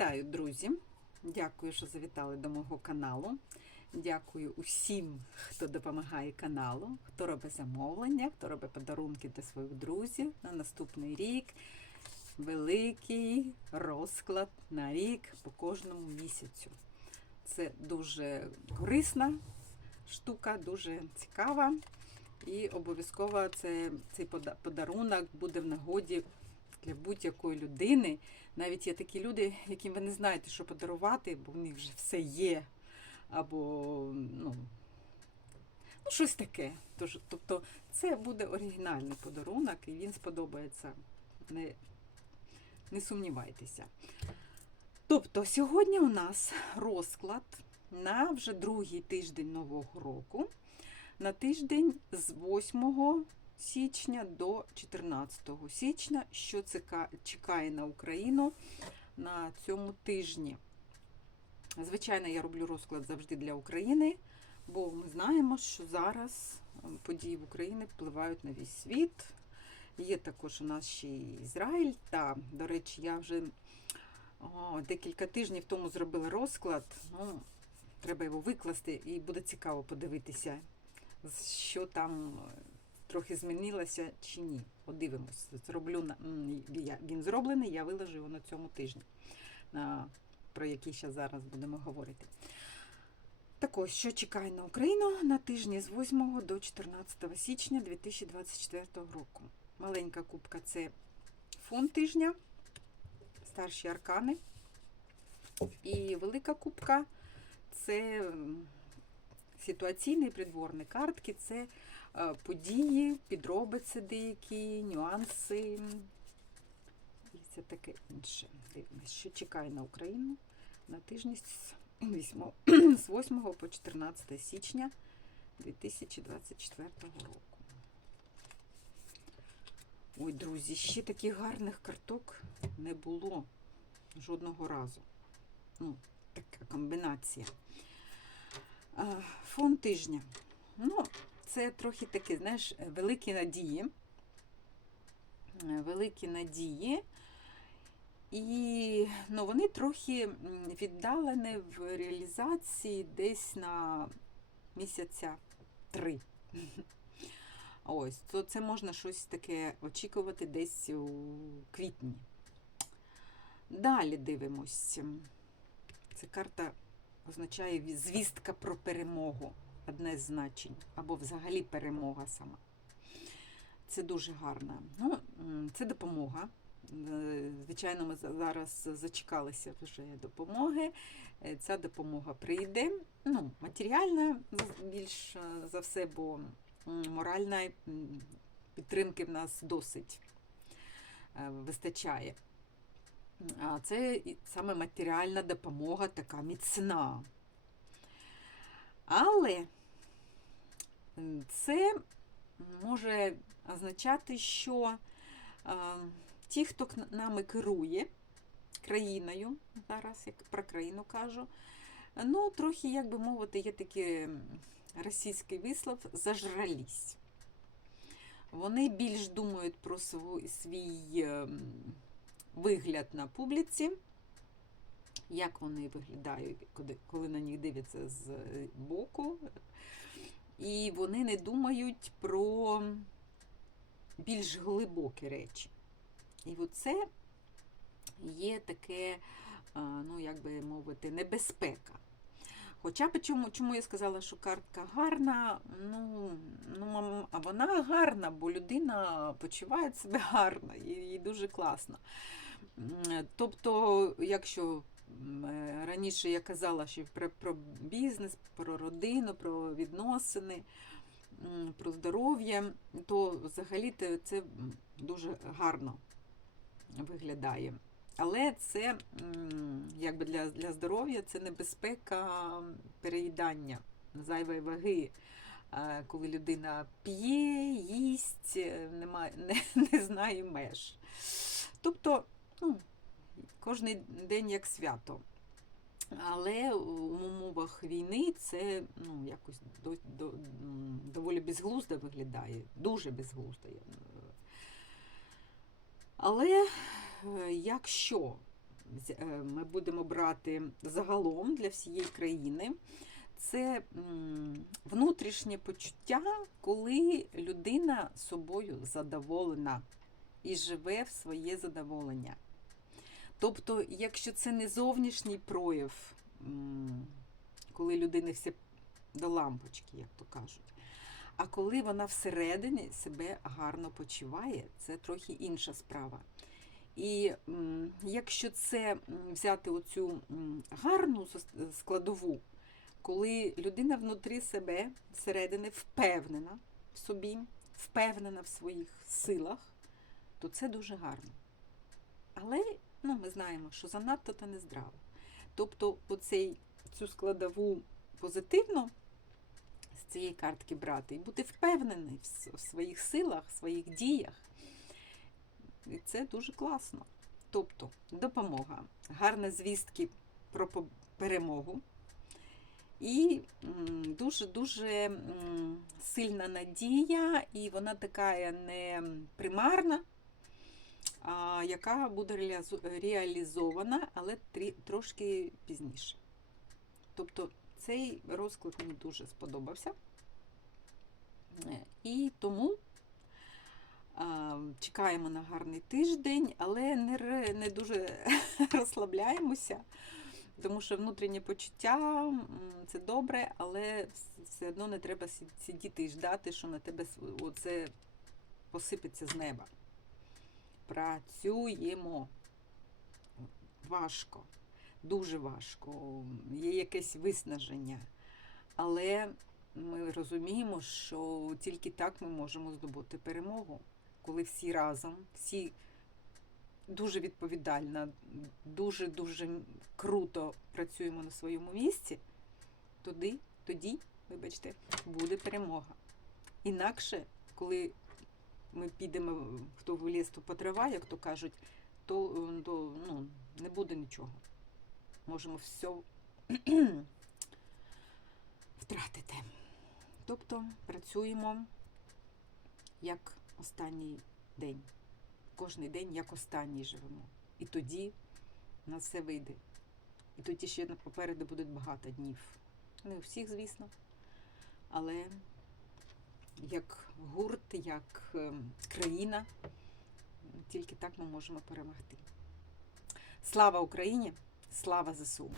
Вітаю, друзі! Дякую, що завітали до мого каналу. Дякую усім, хто допомагає каналу, хто робить замовлення, хто робить подарунки для своїх друзів на наступний рік. Великий розклад на рік по кожному місяцю. Це дуже корисна штука, дуже цікава. І обов'язково це, цей подарунок буде в нагоді для будь-якої людини. Навіть є такі люди, яким ви не знаєте, що подарувати, бо в них вже все є. Або ну, ну щось таке. Тож, тобто це буде оригінальний подарунок, і він сподобається. Не, не сумнівайтеся. Тобто, сьогодні у нас розклад на вже другий тиждень Нового року, на тиждень з 8 січня до 14 січня, що чекає на Україну на цьому тижні. Звичайно, я роблю розклад завжди для України, бо ми знаємо, що зараз е, події в Україні впливають на весь світ. Є також у нас ще й Ізраїль. Та, до речі, я вже о, декілька тижнів тому зробила розклад. Ну, треба його викласти, і буде цікаво подивитися, що там трохи змінилося чи ні. Подивимось. Зроблю на він зроблений, я виложу його на цьому тижні, про який ще зараз будемо говорити. Так ось, що чекає на Україну на тижні з 8 до 14 січня 2024 року. Маленька кубка це фон тижня, старші аркани. І велика кубка це м, ситуаційні придворні картки, це події, підробиці деякі, нюанси. І це таке інше. Дивимось, що чекає на Україну на тижні з 8, з 8 по 14 січня 2024 року. Ой, друзі, ще таких гарних карток не було жодного разу. Ну, така комбінація. Фон тижня. Ну, це трохи такі, знаєш, великі надії. Е, Великі надії. І ну, вони трохи віддалені в реалізації десь на місяця три. Ось, то це можна щось таке очікувати десь у квітні. Далі дивимось. Ця карта означає звістка про перемогу, одне з значень, або взагалі перемога сама. Це дуже гарно. Ну, це допомога. Е, Звичайно, ми зараз зачекалися вже допомоги. Е, Ця допомога прийде. Ну, матеріальна більш е, за все, бо моральної підтримки в нас досить вистачає. А це саме матеріальна допомога така міцна. Але це може означати, що е, ті, хто нами керує країною, зараз як про країну кажу, ну, трохи, як би мовити, є такий російський вислов зажрались. Вони більш думають про свій, ем, вигляд на публіці, як вони виглядають, коли- коли на них дивляться з е, боку. І вони не думають про більш глибокі речі. І оце є таке, ну, як би мовити, небезпека. Хоча чому, чому я сказала, що картка гарна, ну, ну а вона гарна, бо людина почуває себе гарно і, дуже класно. Тобто, якщо е, раніше я казала, що про, бізнес, про родину, про відносини, про здоров'я, то взагалі це дуже гарно виглядає. Але це якби для, для здоров'я це небезпека переїдання зайвої ваги. Е, Коли людина п'є, їсть, е, нема, не, не знає меж. Тобто, ну, кожен день як свято. Але у умовах війни це ну, якось до, до, доволі безглуздо виглядає, дуже безглуздо. Але е, якщо е, ми будемо брати загалом для всієї країни. Це внутрішнє почуття, коли людина собою задоволена і живе в своє задоволення. Тобто, якщо це не зовнішній прояв, коли людини все до лампочки, як то кажуть, а коли вона всередині себе гарно почуває, це трохи інша справа. І якщо це взяти оцю гарну складову, коли людина внутрі себе всередини впевнена в собі, впевнена в своїх силах, то це дуже гарно. Але ну, ми знаємо, що занадто та нездраво. Тобто, оцей, цю складову позитивно з цієї картки брати і бути впевнений в своїх силах, в своїх діях. І це дуже класно. Тобто, допомога, гарні звістки про перемогу. І дуже-дуже сильна надія, і вона така не примарна, яка буде реалізована, але трошки пізніше. Тобто цей розклад мені дуже сподобався. Е, І тому чекаємо на гарний тиждень, але не, дуже розслабляємося, тому що внутрішнє почуття це добре, але все одно не треба сидіти і ждати, що на тебе оце посипеться з неба. Працюємо. Важко, дуже важко, є якесь виснаження. Але ми розуміємо, що тільки так ми можемо здобути перемогу, коли всі разом, всі дуже відповідально, дуже-дуже круто працюємо на своєму місці, тоді, тоді, вибачте, буде перемога. Інакше, коли ми підемо, хто в ліс, то потрава, як то кажуть, то, то ну, не буде нічого. Можемо все втратити. Тобто працюємо як останній день. Кожний день як останній живемо. І тоді у нас все вийде. І тоді ще попереду буде багато днів. Не у всіх, звісно. Але як гурт, як ем, країна, тільки так ми можемо перемогти. Слава Україні! Слава ЗСУ!